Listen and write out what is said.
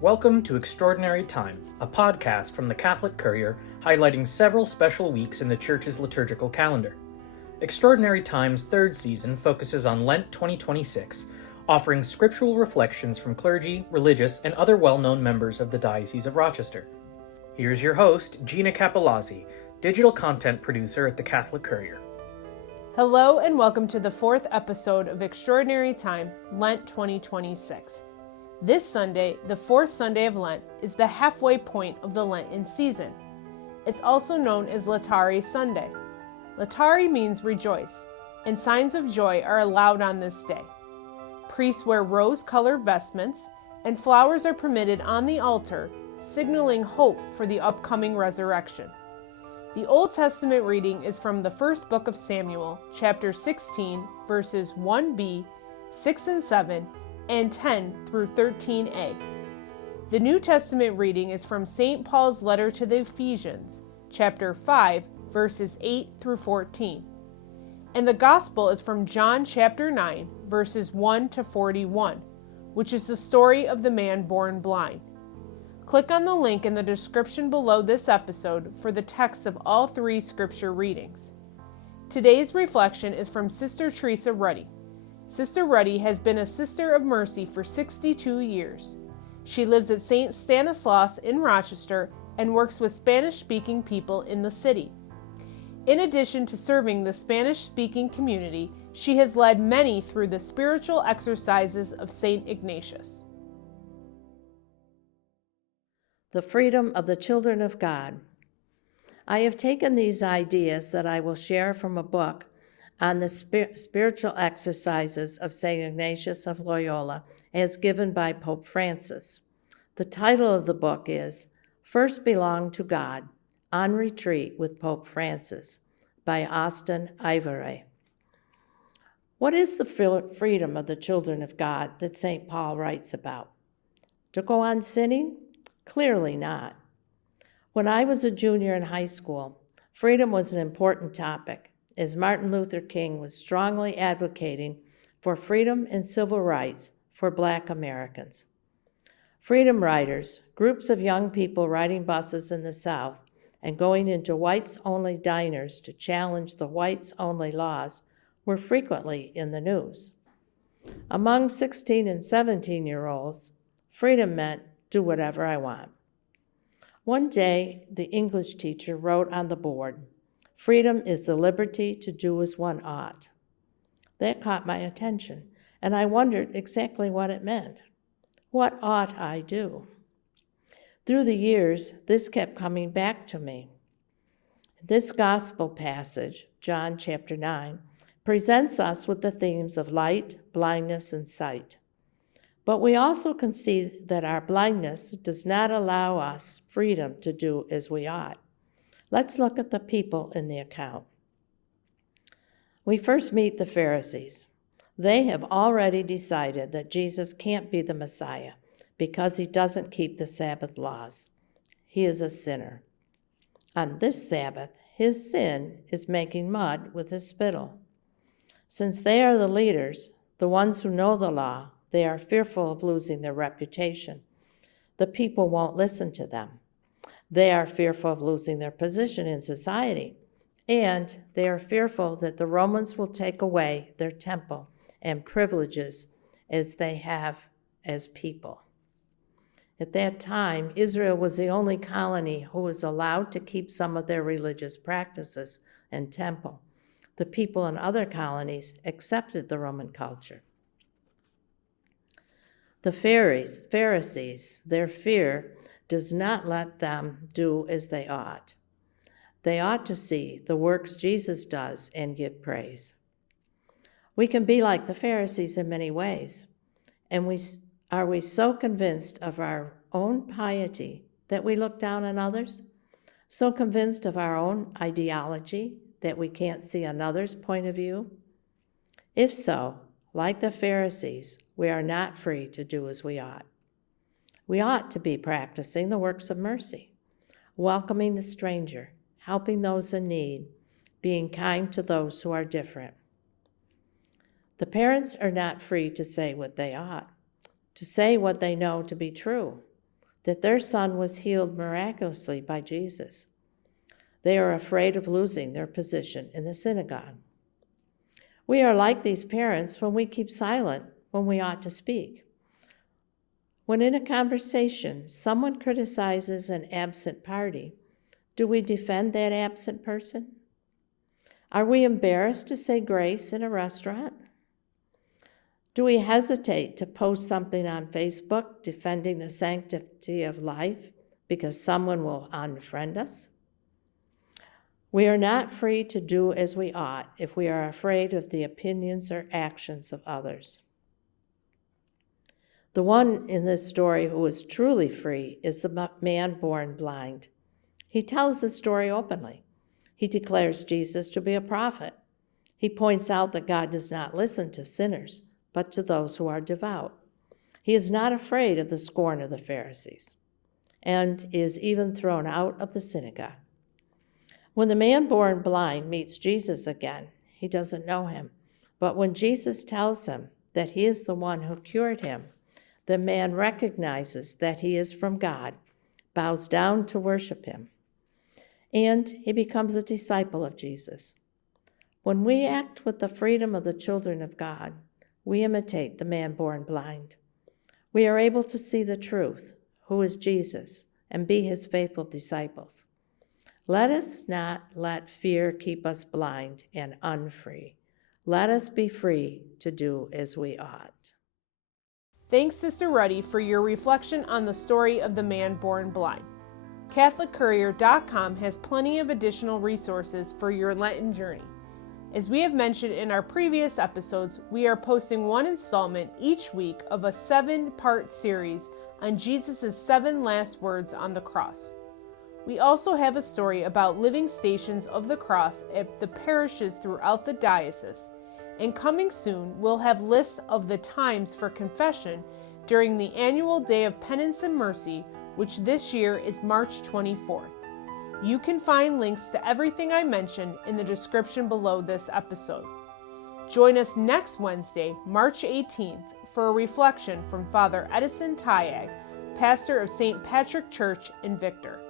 Welcome to Extraordinary Time, a podcast from the Catholic Courier highlighting several special weeks in the Church's liturgical calendar. Extraordinary Time's third season focuses on Lent 2026, offering scriptural reflections from clergy, religious, and other well-known members of the Diocese of Rochester. Here's your host, Gina Capellazzi, digital content producer at the Catholic Courier. Hello and welcome to the fourth episode of Extraordinary Time, Lent 2026. This Sunday, the fourth Sunday of Lent, is the halfway point of the Lenten season. It's also known as Laetare Sunday. Laetare means rejoice, and signs of joy are allowed on this day. Priests wear rose-colored vestments, and flowers are permitted on the altar, signaling hope for the upcoming resurrection. The Old Testament reading is from the first book of Samuel, chapter 16, verses 1b, 6 and 7, and 10 through 13a. The New Testament reading is from St. Paul's letter to the Ephesians, chapter 5, verses 8 through 14. And the Gospel is from John chapter 9, verses 1 to 41, which is the story of the man born blind. Click on the link in the description below this episode for the text of all three scripture readings. Today's reflection is from Sister Theresa Rutty. Sister Rutty has been a Sister of Mercy for 62 years. She lives at St. Stanislaus in Rochester and works with Spanish-speaking people in the city. In addition to serving the Spanish-speaking community, she has led many through the spiritual exercises of St. Ignatius. The freedom of the children of God. I have taken these ideas that I will share from a book on the spiritual exercises of St. Ignatius of Loyola as given by Pope Francis. The title of the book is First Belong to God, On Retreat with Pope Francis by Austin Ivare. What is the freedom of the children of God that St. Paul writes about? To go on sinning? Clearly not. When I was a junior in high school, freedom was an important topic, as Martin Luther King was strongly advocating for freedom and civil rights for Black Americans. Freedom riders, groups of young people riding buses in the South and going into whites-only diners to challenge the whites-only laws, were frequently in the news. Among 16 and 17-year-olds, freedom meant do whatever I want. One day, the English teacher wrote on the board, "Freedom is the liberty to do as one ought." That caught my attention, and I wondered exactly what it meant. What ought I do? Through the years, this kept coming back to me. This gospel passage, John chapter 9, presents us with the themes of light, blindness, and sight. But we also can see that our blindness does not allow us freedom to do as we ought. Let's look at the people in the account. We first meet the Pharisees. They have already decided that Jesus can't be the Messiah because he doesn't keep the Sabbath laws. He is a sinner. On this Sabbath, his sin is making mud with his spittle. Since they are the leaders, the ones who know the law, they are fearful of losing their reputation. The people won't listen to them. They are fearful of losing their position in society, and they are fearful that the Romans will take away their temple and privileges as they have as people. At that time, Israel was the only colony who was allowed to keep some of their religious practices and temple. The people in other colonies accepted the Roman culture. The Pharisees, their fear does not let them do as they ought. They ought to see the works Jesus does and give praise. We can be like the Pharisees in many ways. And are we so convinced of our own piety that we look down on others? So convinced of our own ideology that we can't see another's point of view? If so, like the Pharisees, we are not free to do as we ought. We ought to be practicing the works of mercy, welcoming the stranger, helping those in need, being kind to those who are different. The parents are not free to say what they ought, to say what they know to be true. that their son was healed miraculously by Jesus. They are afraid of losing their position in the synagogue. We are like these parents when we keep silent when we ought to speak. When in a conversation someone criticizes an absent party, do we defend that absent person? Are we embarrassed to say grace in a restaurant? Do we hesitate to post something on Facebook defending the sanctity of life because someone will unfriend us? We are not free to do as we ought if we are afraid of the opinions or actions of others. The one in this story who is truly free is the man born blind. He tells his story openly. He declares Jesus to be a prophet. He points out that God does not listen to sinners, but to those who are devout. He is not afraid of the scorn of the Pharisees, and is even thrown out of the synagogue. When the man born blind meets Jesus again, he doesn't know him. But when Jesus tells him that he is the one who cured him, the man recognizes that he is from God, bows down to worship him, and he becomes a disciple of Jesus. When we act with the freedom of the children of God, we imitate the man born blind. We are able to see the truth, who is Jesus, and be his faithful disciples. Let us not let fear keep us blind and unfree. Let us be free to do as we ought. Thanks, Sister Rutty, for your reflection on the story of the man born blind. CatholicCourier.com has plenty of additional resources for your Lenten journey. As we have mentioned in our previous episodes, we are posting one installment each week of a 7-part series on Jesus' 7 last words on the cross. We also have a story about living stations of the cross at the parishes throughout the diocese. And coming soon, we'll have lists of the times for confession during the annual Day of Penance and Mercy, which this year is March 24th. You can find links to everything I mentioned in the description below this episode. Join us next Wednesday, March 18th, for a reflection from Father Edison Tayag, pastor of St. Patrick Church in Victor.